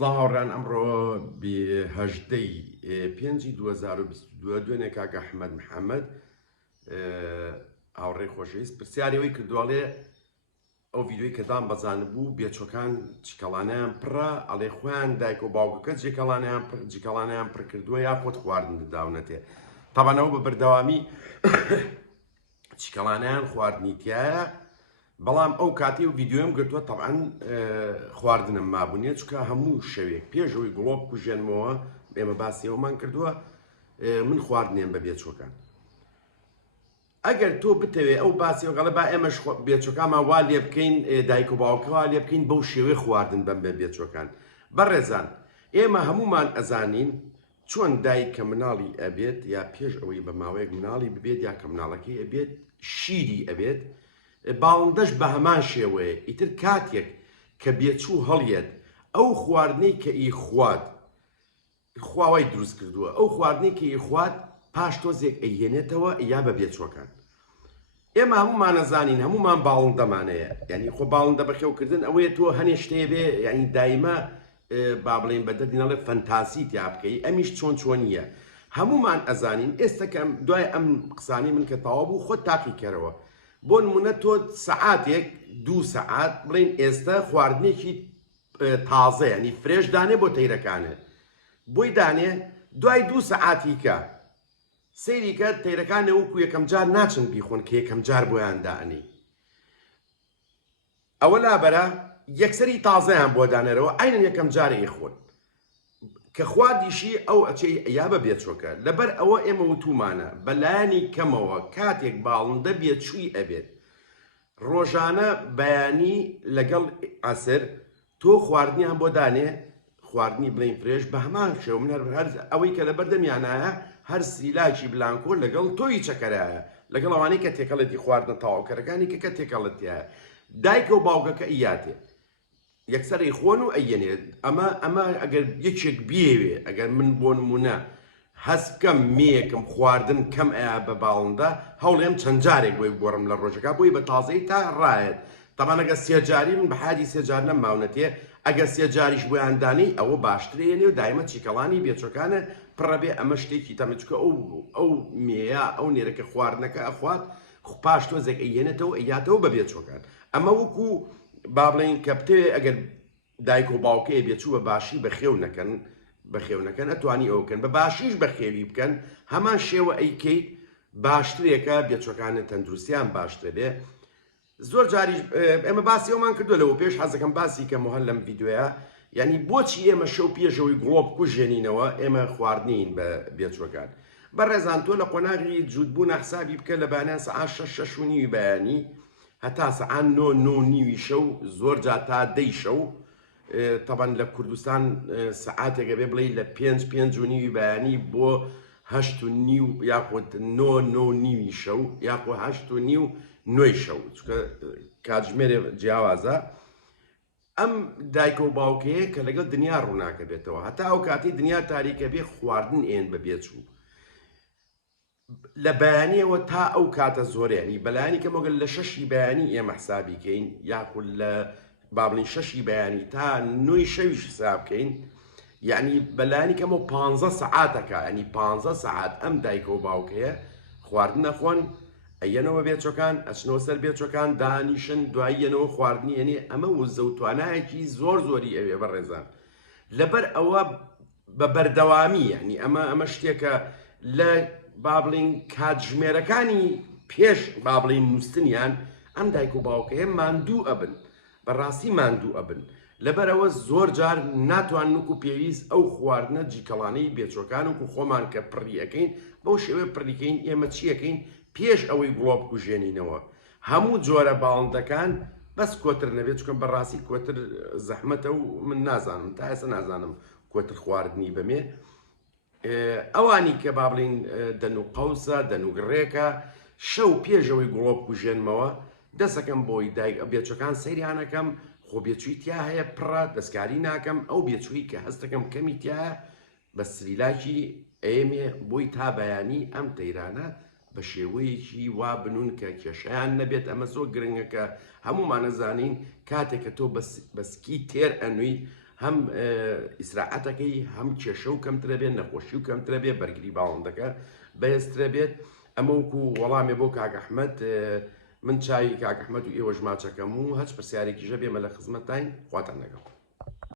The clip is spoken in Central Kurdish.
سڵاوڕان ئەمڕۆ هەژدەی پێنجی 2022 دوێنێ کاکە ئەحمەد محەممەد هاوڕێ خۆشەویست پرسیارەوەی کردوڵێ ئەو ڤیددیۆی کەدام بەزانە بوو بێچۆکان چکەڵانیان پڕە ئەڵێ خۆیان دایک و باوکەکە جیکەڵانیان پڕ کردووە یا خۆت خواردن داونەتێ تاوانەوە بە بەردەوامی چکەڵانیان خواردنیتیایە بەڵام ئەو کاتی و ڤیددیۆم گرتووە تەبعەن خواردنم مابوونێت چکە هەموو شەوێک پێشەوەی گڵۆب کوژێنمەوە ئێمە باسیەوەمان کردووە من خواردنێن بە بێچۆکان ئەگەر تۆ بتەوێ ئەو باسیەوە گەڵە با ئێمەش بێچۆکانمان وا لێ بکەین دایک و باوکەوە لێ بکەین بەو شێوەی خواردن بەم بە بێچۆکان بەڕێزان ئێمە هەمومان ئەزانین چۆن دایک کە مناڵی ئەبێت یا پێش ئەوەی بە ماوەیەک مناڵی ببێت یا کە مناڵەکەی ئەبێت شیری ئەبێت باڵندەش بە هەمان شێوەیە ئیتر کاتێک کە بێچوو هەڵیێت ئەو خواردنەی کە ئیخوات خواوای دروست کردووە ئەو خواردنەی کە ئیخوات پاش تۆزێک ئەیهێنێتەوە یا بە بێچۆکان ئێمە هەمومان نەزانین هەمومان باڵندەمانەیە یعنی خۆ باڵندە بەخێوکردن ئەوەیە تۆ هەنێ شتەیە بێ یعنی دایمە با بڵێن بە دەردینەڵێ فەنتاسیت یا بکەی ئەمیش چۆن چۆنیە هەمومان ئەزانین ئێستا کە دوای ئەم قسانی من کە تەواو بوو خۆت تاقی کەرەوە بۆ نمونە تۆ سەعاتێک 2 سەعات بڵێن ئێستا خواردنێکی تازە ینی فرێش دانێ بۆ تەیرەکانێ بۆی دانێ دوای 2 سەعاتی کە سەیریکە تەیرەکانە وەکو یەکەم جار ناچن بیخۆن کە یەکەم جار بۆیان دانی ئەوە لابەرە یەکسەری تازەیان بۆ دانەرەوە ئاینەن یەکەم جارە ئیخۆن کە خواردیشی ئەو ئەچەی یا بە بێچۆکە لەبەر ئەوە ئێمە وتومانە بەلایانی کەمەوە کاتێک باڵندە بێچووی ئەبێت ڕۆژانە بەیانی لەگەڵ ئاسر تۆ خواردنیان بۆ دانێ خواردنی بڵین فرێش بە هەمان شێو من هەر ئەوەی کە لەبەر دەمیانایە هەر سیلاکی بلانکۆ لەگەڵ تۆی چەکەرایە لەگەڵ ئەوانەی کە تێکەڵەتی خواردنە تاواوکەرەکانی کە تێکەڵەتیایە دایکە و باوکەکە ئیاتێ یەکسەری خۆن و ئەیەنێ ئەمە ئەگەر یەکێک بێوێ ئەگەر من بۆ نمونە هەست بکەم مێیەکم خواردن کەم ئەیا بە باڵندە هەوڵێم چەند جارێک بۆی گۆڕم لە ڕۆژەکە بۆی بە تازەی تا ڕایەت تەمان ئەگە سێجاری من بە حادی سێجار نەماونەتێ ئەگەر سێجاریش بۆیاندانی ئەوە باشترێنێ و دایمە چیکەڵانی بێچۆکانە پڕەبێ ئەمە شتێکی تەمەچکە ئەو مێیە ئەو نێرەکە خواردنەکە ئەخوات پاش تۆزێک ئەیێنێتەوە ئەیاتەوە بە بێچۆکان ئەمە وەکو با بڵین کە بتێ ئەگەر دایک و باوکەیە بێچوو بە باشی بەخێو نەکەن ئەتوانی ئەوکەن بە باشیش بەخێوی بکەن هەمان شێوە ئەیکەیت باشترێکە بێچۆکانە تەندروستیان باشتر بێ زۆر جاریش ئێمە باسی ئەومان کردو لەوە پێش حەزەکەم باسی کە مۆهەل لەم ڤیددیۆیە یعنی بۆچی ئێمە شەو پێشەوەی گڵۆب کوژێنینەوە ئێمە خواردنین بە بێچۆکان بەڕێزان تۆ لە قۆناغی جوودبوون حسابی بکە لە بانیان سەعات 6:30 بەیانی هەتا سەعات 9:30 شەو زۆر جا تا 10 شەو تەبەن لە کوردستان سەعاتێکە بێ بڵێ لە 5:30 بەیانی بۆ 8:30 یاخود 9:30 شەو یاخۆ 8:30 شەو چکە کاتژمێرێ جیاوازە ئەم دایکە و باوکەیە کە لەگەڵ دنیا ڕووناکە بێتەوە هەتا ئەو کاتی دنیا تاریکە بێ خواردن ئێن بە بێچوو لە بەیانیەوە تا ئەو کاتە زۆرێنی بەلایانی کە مۆگەل لە 6 بەیانی ئێمە حسابیکەین یاخود لە بابلین 6 بەیانی تا 9 شەویش حساب بکەین یعنی بەلایانی کەمەوە 15 سەعاتەکە ینی 15 سەعات ئەم دایکە و باوکەیە خواردن نەخۆن ئەیەنەوە بێچۆکان ئەچنەوە سەر بێچۆکان دانیشن دوایەنەوە خواردنی یعنی ئەمە وزە و توانایەکی زۆری ئەوێ بەڕێزان لەبەر ئەوە بە بەردەوامی یعنی ئەمە شتێکە لە بابلین کاتژمێرەکانی پێش بابلین نووسنیان ئەم دایک و باوکەیە ماندوو ئەبن بەڕاستی ماندوو ئەبن لەبەرەوە زۆر جار ناتوان و پێویست ئەو خواردنە جیکەڵانەی بێچۆکان و خۆمان کە پڕیەکەین بەو شێوێ پڕیکەین ئێمە چیەکەین پێش ئەوەی گڵۆب کوژێنینەوە هەموو جۆرە باڵندەکان بەس کۆتر نەبێت چکەم بەڕاستی کۆتر زەحمەتە و من نازانم تا ئێستا نازانم کۆتر خواردنی بەمێ ئەوانی کە با بڵین دەن و قەوسە دەن و گڕێکە شەو پێشەوەی گڵۆب کوژێنمەوە دەسەکەم بۆی دایک بێچۆکان سەیریانەکەم خۆ بێچووی تیا هەیە پڕە دەستکاری ناکەم ئەو بێچووی کە هەستەکەم کەمی تایە بە سریلاکی ئێمێ بۆی تا بەیانی ئەم تەیرانە بە شێوەیەکی وا بنون کە کێشیان نەبێت ئەمە زۆر گرنگەکە هەمومان نەزانین کاتێک کە تۆ بەسکی تێر ئەنوویت هەم ئیسراعەتەکەی هەم کێشە و کەمترە بێت نەخۆشی و کەمترە بێت بەرگری باڵندەکە بەهێزترە بێت ئەمە وەکو وەڵامێ بۆ کاک ئەحمەد من چای کاک ئەحمەد و ئێوە ژماچەکەم و هەچ پرسیارێکیژە بێمە لە خزمەتتاین خواتان لەگەڵ